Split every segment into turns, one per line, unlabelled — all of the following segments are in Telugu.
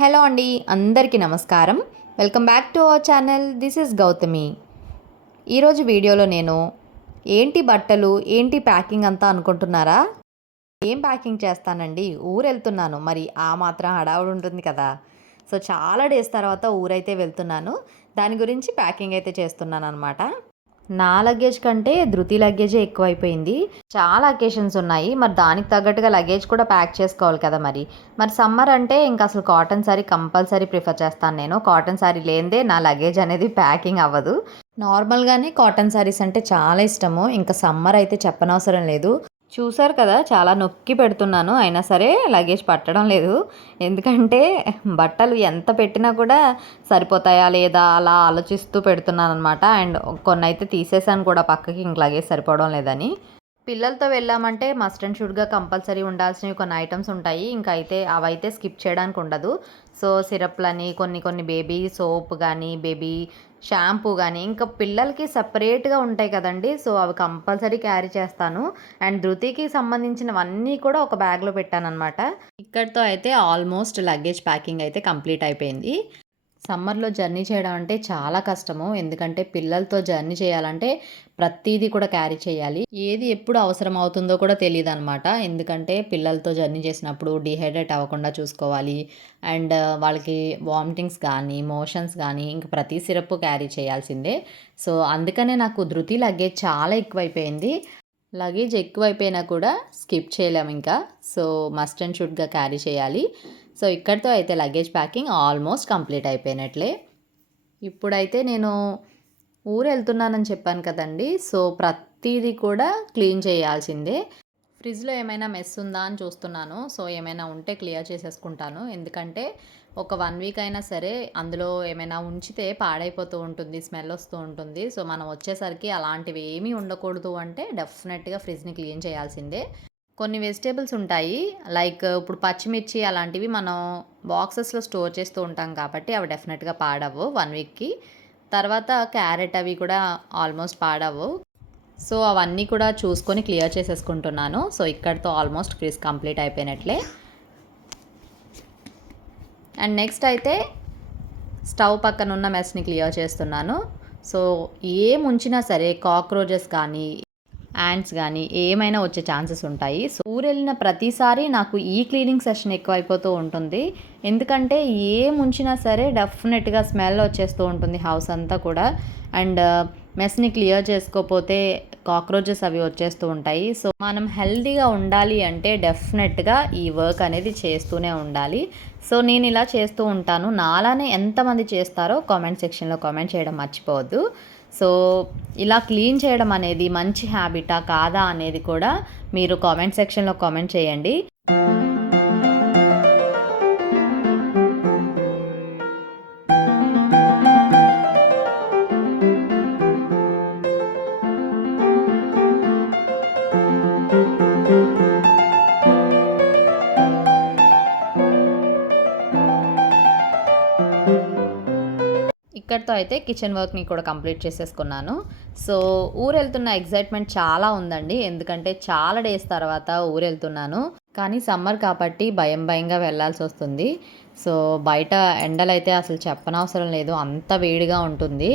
హలో అండి అందరికీ నమస్కారం. Welcome back to our channel. This is Gautami. ఈరోజు వీడియోలో నేను ఏంటి బట్టలు ఏంటి ప్యాకింగ్ అంతా అనుకుంటున్నారా? ఏం ప్యాకింగ్ చేస్తానండి? ఊరు వెళ్తున్నాను మరి ఆ మాత్రం హడావుడు ఉంటుంది కదా. సో చాలా డేస్ తర్వాత ఊరైతే వెళ్తున్నాను. దాని గురించి ప్యాకింగ్ అయితే చేస్తున్నాను అనమాట నా లగేజ్ కంటే ధృతి లగేజే ఎక్కువైపోయింది. చాలా అకేషన్స్ ఉన్నాయి. మరి దానికి తగ్గట్టుగా లగేజ్ కూడా ప్యాక్ చేసుకోవాలి కదా మరి. మరి సమ్మర్ అంటే ఇంకా అసలు కాటన్ సారీ కంపల్సరీ ప్రిఫర్ చేస్తాను నేను. కాటన్ సారీ లేనిదే నా లగేజ్ అనేది ప్యాకింగ్ అవ్వదు. నార్మల్గానే కాటన్ సారీస్ అంటే చాలా ఇష్టము. ఇంకా సమ్మర్ అయితే చెప్పనవసరం లేదు. చూసారు కదా చాలా నొక్కి పెడుతున్నాను. అయినా సరే లగేజ్ పట్టడం లేదు. ఎందుకంటే బట్టలు ఎంత పెట్టినా కూడా సరిపోతాయా లేదా అలా ఆలోచిస్తూ పెడుతున్నాను అనమాట అండ్ కొన్ని అయితే తీసేసాను కూడా పక్కకి ఇంక లగేజ్ సరిపోవడం లేదని. పిల్లలతో వెళ్ళామంటే మస్ట్ అండ్ షుడ్గా కంపల్సరీ ఉండాల్సినవి కొన్ని ఐటమ్స్ ఉంటాయి. ఇంకా అయితే అవైతే స్కిప్ చేయడానికి ఉండదు. సో సిరప్లని కొన్ని కొన్ని బేబీ సోప్ కానీ బేబీ షాంపూ కానీ ఇంకా పిల్లలకి సపరేట్గా ఉంటాయి కదండి. సో అవి కంపల్సరీ క్యారీ చేస్తాను. అండ్ ధృతికి సంబంధించినవన్నీ కూడా ఒక బ్యాగ్లో పెట్టాను అనమాట ఇక్కడితో అయితే ఆల్మోస్ట్ లగేజ్ ప్యాకింగ్ అయితే కంప్లీట్ అయిపోయింది. సమ్మర్లో జర్నీ చేయడం అంటే చాలా కష్టము. ఎందుకంటే పిల్లలతో జర్నీ చేయాలంటే ప్రతిదీ కూడా క్యారీ చేయాలి. ఏది ఎప్పుడు అవసరం అవుతుందో కూడా తెలియదు అనమాట ఎందుకంటే పిల్లలతో జర్నీ చేసినప్పుడు డిహైడ్రేట్ అవ్వకుండా చూసుకోవాలి. అండ్ వాళ్ళకి వామిటింగ్స్ కానీ మోషన్స్ కానీ ఇంక ప్రతి సిరప్ క్యారీ చేయాల్సిందే. సో అందుకనే నాకు ధృతి లగేజ్ చాలా ఎక్కువైపోయింది. లగేజ్ ఎక్కువైపోయినా కూడా స్కిప్ చేయలేము ఇంకా. సో మస్ట్ అండ్ షుడ్గా క్యారీ చేయాలి. సో ఇక్కడితో అయితే లగేజ్ ప్యాకింగ్ ఆల్మోస్ట్ కంప్లీట్ అయిపోయినట్లే. ఇప్పుడైతే నేను ఊరు వెళ్తున్నానని చెప్పాను కదండి. సో ప్రతిదీ కూడా క్లీన్ చేయాల్సిందే. ఫ్రిడ్జ్లో ఏమైనా మెస్ ఉందా అని చూస్తున్నాను. సో ఏమైనా ఉంటే క్లియర్ చేసేసుకుంటాను. ఎందుకంటే ఒక వన్ వీక్ అయినా సరే అందులో ఏమైనా ఉంచితే పాడైపోతూ ఉంటుంది స్మెల్ వస్తూ ఉంటుంది. సో మనం వచ్చేసరికి అలాంటివి ఏమీ ఉండకూడదు అంటే డెఫినెట్గా ఫ్రిడ్జ్ని క్లీన్ చేయాల్సిందే. కొన్ని వెజిటేబుల్స్ ఉంటాయి. లైక్ ఇప్పుడు పచ్చిమిర్చి అలాంటివి మనం బాక్సెస్లో స్టోర్ చేస్తూ ఉంటాం కాబట్టి అవి డెఫినెట్గా పాడవు వన్ వీక్కి. తర్వాత క్యారెట్ అవి కూడా ఆల్మోస్ట్ పాడవు సో అవన్నీ కూడా చూసుకొని క్లియర్ చేసేసుకుంటున్నాను. సో ఇక్కడితో ఆల్మోస్ట్ క్రీస్ కంప్లీట్ అయిపోయినట్లే. అండ్ నెక్స్ట్ అయితే స్టవ్ పక్కన ఉన్న మెస్ని క్లియర్ చేస్తున్నాను. సో ఏం ఉంచినా సరే కాక్రోచెస్ కానీ యాండ్స్ కానీ ఏమైనా వచ్చే ఛాన్సెస్ ఉంటాయి. సో ఊరెళ్ళిన ప్రతిసారి నాకు ఈ క్లీనింగ్ సెషన్ ఎక్కువైపోతూ ఉంటుంది. ఎందుకంటే ఏ ముంచినా సరే డెఫినెట్గా స్మెల్ వచ్చేస్తూ ఉంటుంది హౌస్ అంతా కూడా. అండ్ మెస్ని క్లియర్ చేసుకోకపోతే కాక్రోచెస్ అవి వచ్చేస్తూ ఉంటాయి. సో మనం హెల్దీగా ఉండాలి అంటే డెఫినెట్గా ఈ వర్క్ అనేది చేస్తూనే ఉండాలి. సో నేను ఇలా చేస్తూ ఉంటాను. నాలానే ఎంతమంది చేస్తారో కామెంట్ సెక్షన్లో కామెంట్ చేయడం మర్చిపోవద్దు. సో ఇలా క్లీన్ చేయడం అనేది మంచి హ్యాబిటా కాదా అనేది కూడా మీరు కామెంట్ సెక్షన్లో కామెంట్ చేయండి. ఇక్కడితో అయితే కిచెన్ వర్క్ని కూడా కంప్లీట్ చేసేసుకున్నాను. సో ఊరు వెళ్తున్న ఎగ్జైట్మెంట్ చాలా ఉందండి. ఎందుకంటే చాలా డేస్ తర్వాత ఊరు వెళ్తున్నాను కానీ సమ్మర్ కాబట్టి భయం భయంగా వెళ్ళాల్సి వస్తుంది. సో బయట ఎండలైతే అసలు చెప్పనవసరం లేదు. అంత వేడిగా ఉంటుంది.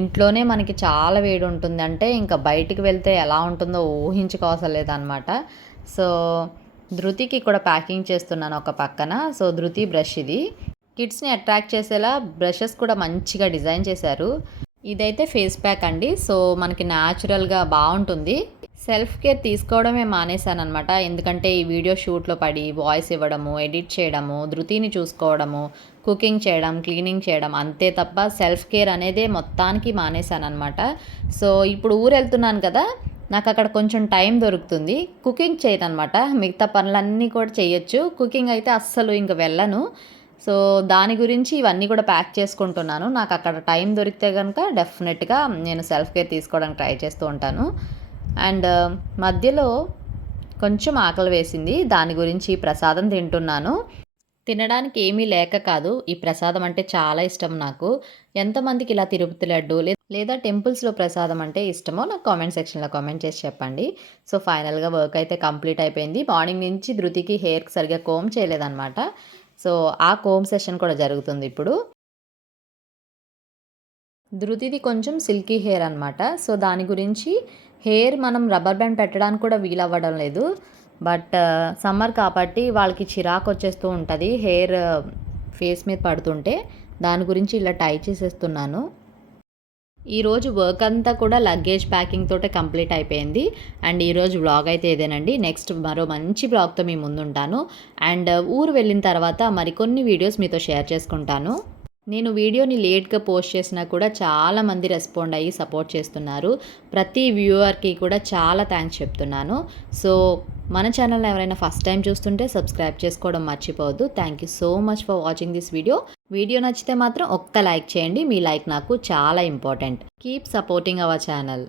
ఇంట్లోనే మనకి చాలా వేడి ఉంటుంది. అంటే ఇంకా బయటికి వెళ్తే ఎలా ఉంటుందో ఊహించుకోవసరం లేదనమాట సో ధృతికి కూడా ప్యాకింగ్ చేస్తున్నాను ఒక పక్కన. సో ధృతి బ్రష్ ఇది. కిడ్స్ని అట్రాక్ట్ చేసేలా బ్రషెస్ కూడా మంచిగా డిజైన్ చేశారు. ఇదైతే ఫేస్ ప్యాక్ అండి. సో మనకి న్యాచురల్గా బాగుంటుంది. సెల్ఫ్ కేర్ తీసుకోవడమే మానేశాను అనమాట ఎందుకంటే ఈ వీడియో షూట్లో పడి వాయిస్ ఇవ్వడము ఎడిట్ చేయడము ధృతిని చూసుకోవడము కుకింగ్ చేయడం క్లీనింగ్ చేయడం అంతే తప్ప సెల్ఫ్ కేర్ అనేదే మొత్తానికి మానేశాను అనమాట సో ఇప్పుడు ఊరు వెళ్తున్నాను కదా నాకు అక్కడ కొంచెం టైం దొరుకుతుంది. కుకింగ్ చేయదు అనమాట మిగతా పనులన్నీ కూడా చేయొచ్చు. కుకింగ్ అయితే అస్సలు ఇంక వెళ్ళను. సో దాని గురించి ఇవన్నీ కూడా ప్యాక్ చేసుకుంటున్నాను. నాకు అక్కడ టైం దొరికితే కనుక డెఫినెట్గా నేను సెల్ఫ్ కేర్ తీసుకోవడానికి ట్రై చేస్తూ ఉంటాను. అండ్ మధ్యలో కొంచెం ఆకలి వేసింది. దాని గురించి ప్రసాదం తింటున్నాను. తినడానికి ఏమీ లేక కాదు ఈ ప్రసాదం అంటే చాలా ఇష్టం నాకు. ఎంతమందికి ఇలా తిరుపతి లడ్డు లేదా టెంపుల్స్లో ప్రసాదం అంటే ఇష్టమో నాకు కామెంట్ సెక్షన్లో కామెంట్ చేసి చెప్పండి. సో ఫైనల్గా వర్క్ అయితే కంప్లీట్ అయిపోయింది. మార్నింగ్ నుంచి ధృతికి హెయిర్కి సరిగ్గా కోమ్ చేయలేదన్నమాట. సో ఆ కోమ్ సెషన్ కూడా జరుగుతుంది ఇప్పుడు. ధృతిది కొంచెం సిల్కీ హెయిర్ అనమాట సో దాని గురించి హెయిర్ మనం రబ్బర్ బ్యాండ్ పెట్టడానికి కూడా వీలవ్వడం లేదు. బట్ సమ్మర్ కాబట్టి వాళ్ళకి చిరాకు వచ్చేస్తూ ఉంటుంది హెయిర్ ఫేస్ మీద పడుతుంటే. దాని గురించి ఇలా టై చేసేస్తున్నాను. ఈరోజు వర్క్ అంతా కూడా లగేజ్ ప్యాకింగ్ తోటే కంప్లీట్ అయిపోయింది. అండ్ ఈరోజు వ్లాగ్ అయితే ఇదేనండి. నెక్స్ట్ మరో మంచి బ్లాగ్తో మీ ముందుంటాను. అండ్ uh, ఊరు వెళ్ళిన తర్వాత మరికొన్ని వీడియోస్ మీతో షేర్ చేసుకుంటాను. నేను వీడియోని లేట్గా పోస్ట్ చేసినా కూడా చాలామంది రెస్పాండ్ అయ్యి సపోర్ట్ చేస్తున్నారు. ప్రతి వ్యూవర్కి కూడా చాలా థ్యాంక్స్ చెప్తున్నాను. సో మన ఛానల్ ఎవరైనా ఫస్ట్ టైం చూస్తుంటే సబ్స్క్రైబ్ చేసుకోవడం మర్చిపోవద్దు. Thank you so much for watching this video video నచ్చితే మాత్రం ఒక్క లైక్ చేయండి. మీ లైక్ నాకు చాలా important. Keep supporting our channel.